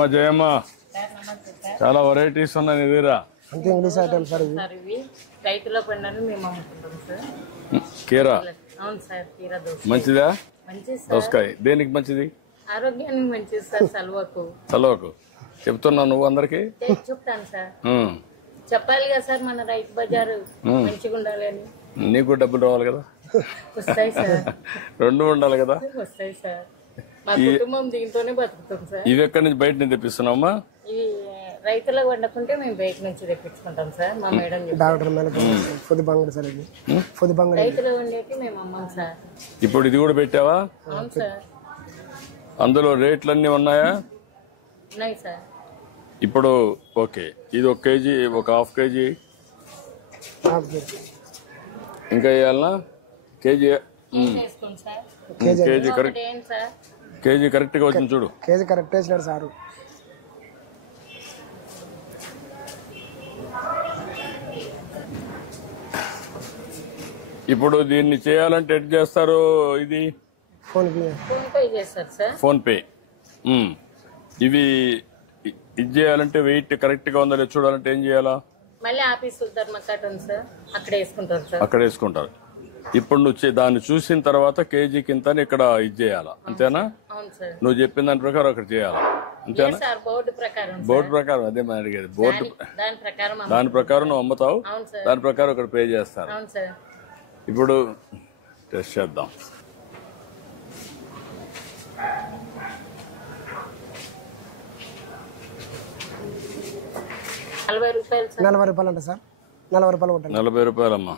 జయమ్మ చాలా వెరైటీస్ ఉన్నాయి నీ దగ్గర. అంతే ఇంగ్లీష్ ఐటమ్ సార్ ఇవి రైతుల పండుగ మేము అమ్ముకుంటాం సార్. కీరా అవును సార్, కీరా దోస మంచిదా? మంచిది సార్. దోసకాయ దేనికి మంచిది? ఆరోగ్యానికి మంచిది సార్. చలవకు చెప్తున్నావు నువ్వు అందరికి చెప్తాను సార్. చెప్పాలి కదా సార్, మన రైతు బజారు మంచిగా ఉండాలి అని. నీకు డబ్బులు రావాలి కదా, వస్తాయి సార్. రెండు ఉండాలి కదా. వస్తాయి సార్. మా కుటుంబం దీంతోనే బతుకుతాం సార్. ఇవి ఎక్కడి నుంచి బయట నుంచి తెప్పిస్తున్నావమ్మా? ఇవి రైతులకు వండకుంటే మేము బయట నుంచి తెప్పించుకుంటాం సార్. మా మేడం డాక్టర్ పొద్దు బంగారు సార్ ఇది పొద్దు బంగారు రైతులు వండేటి మేము అమ్మాం సార్. ఇప్పుడు ఇది కూడా పెట్టావా? అవును సార్. అందులో రేట్లు అన్నీ ఉన్నాయా? ఉన్నాయి సార్. ఇప్పుడు ఓకే, ఇది 1 కేజీ, ఒక హాఫ్ కేజీ ఇంకా వేయాలనా? కేజీ వేసుకోండి సార్. కేజీ కరెక్ట్, ఏంటి సార్? కేజీ కరెక్ట్ గా వచ్చింది చూడు. కేజీ కరెక్ట్ వేసినాడు సారు. ఇప్పుడు దీన్ని చేయాలంటే ఎట్ చేస్తారు? ఇది ఫోన్ పే చేస్తారు సార్. ఫోన్ పే. ఇవి ఇది చేయాలంటే వెయిట్ కరెక్ట్ గా ఉందా లేదా చూడాలంటే ఏం చేయాలా? మళ్ళీ ఆఫీస్ ధర్మకట్ ఉంది సార్, అక్కడ వేసుకుంటారు సార్. అక్కడ వేసుకుంటారు. ఇప్పుడు నువ్వు దాన్ని చూసిన తర్వాత కేజీ కింద ఇక్కడ ఇది చేయాలా, అంతేనా? అవును సార్. నువ్వు చెప్పిన దాని ప్రకారం అక్కడ చేయాలా, అంతేనా? సార్ బోర్డు ప్రకారం. బోర్డు ప్రకారం అదే మనం అడిగేది. బోర్డు దాని ప్రకారం నువ్వు అమ్ముతావు, అవును సార్. దాని ప్రకారం ఇక్కడ పే చేస్తారు. అవును సార్. ఇప్పుడు టెస్ట్ చేద్దాం. ₹40 సార్. 40 రూపాయలు అంట సార్. 40 రూపాయలు ఉంటుంది. 40 రూపాయలమ్మా.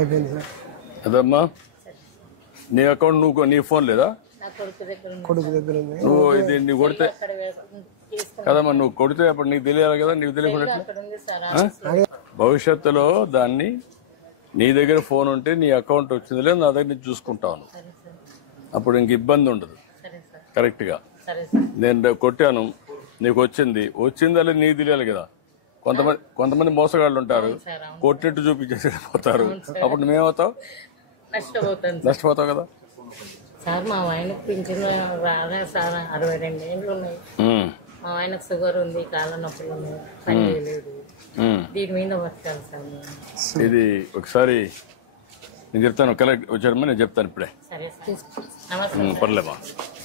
అయిపోయింది సార్. అదమ్మా నీ అకౌంట్ నువ్వు, నీ ఫోన్ లేదా? నా కొడుకు దగ్గర ఉంది. కొడుకు దగ్గర ఉంది. నువ్వు ఇది నీ కొడితే అక్కడ తీసుకుంటాం. కదమ్మా, నువ్వు కొడితే అప్పుడు నీకు తెలియాలి కదా. నీకు తెలియకుండా అక్కడ ఉంది సార్. భవిష్యత్తులో దాన్ని నీ దగ్గర ఫోన్ ఉంటే నీ అకౌంట్ వచ్చింది లేదు, నా దగ్గర నుంచి చూసుకుంటాను. సరే సార్. అప్పుడు ఇంక ఇబ్బంది ఉండదు. సరే సార్. కరెక్ట్ గా సరే సార్. నేను కొట్టాను, నీకు వచ్చిందా లేదు నీకు తెలియాలి కదా. కొంతమంది మోసగాళ్ళు ఉంటారు, సార్, అవును. కొట్టినట్టు చూపించేసి పోతారు. అప్పుడు నువ్వేమవుతావు? నష్టపోతావు కదా. సార్ మా ఆయనకు పింఛన్ రాలే సార్. 62 ఏళ్ళు ఉన్నాయి. మా ఆయనకు షుగర్ ఉంది, కాళ్ళ నొప్పులు ఉన్నాయి, పని చేయలేదు. దీని మీద బతకాలి సార్ మేము. ఇది ఒకసారి నేను చెప్తాను, కలెక్ట్ వచ్చాడమ్మా, నేను చెప్తాను ఇప్పుడే. సరే సార్. నమస్తే. పర్లేమా.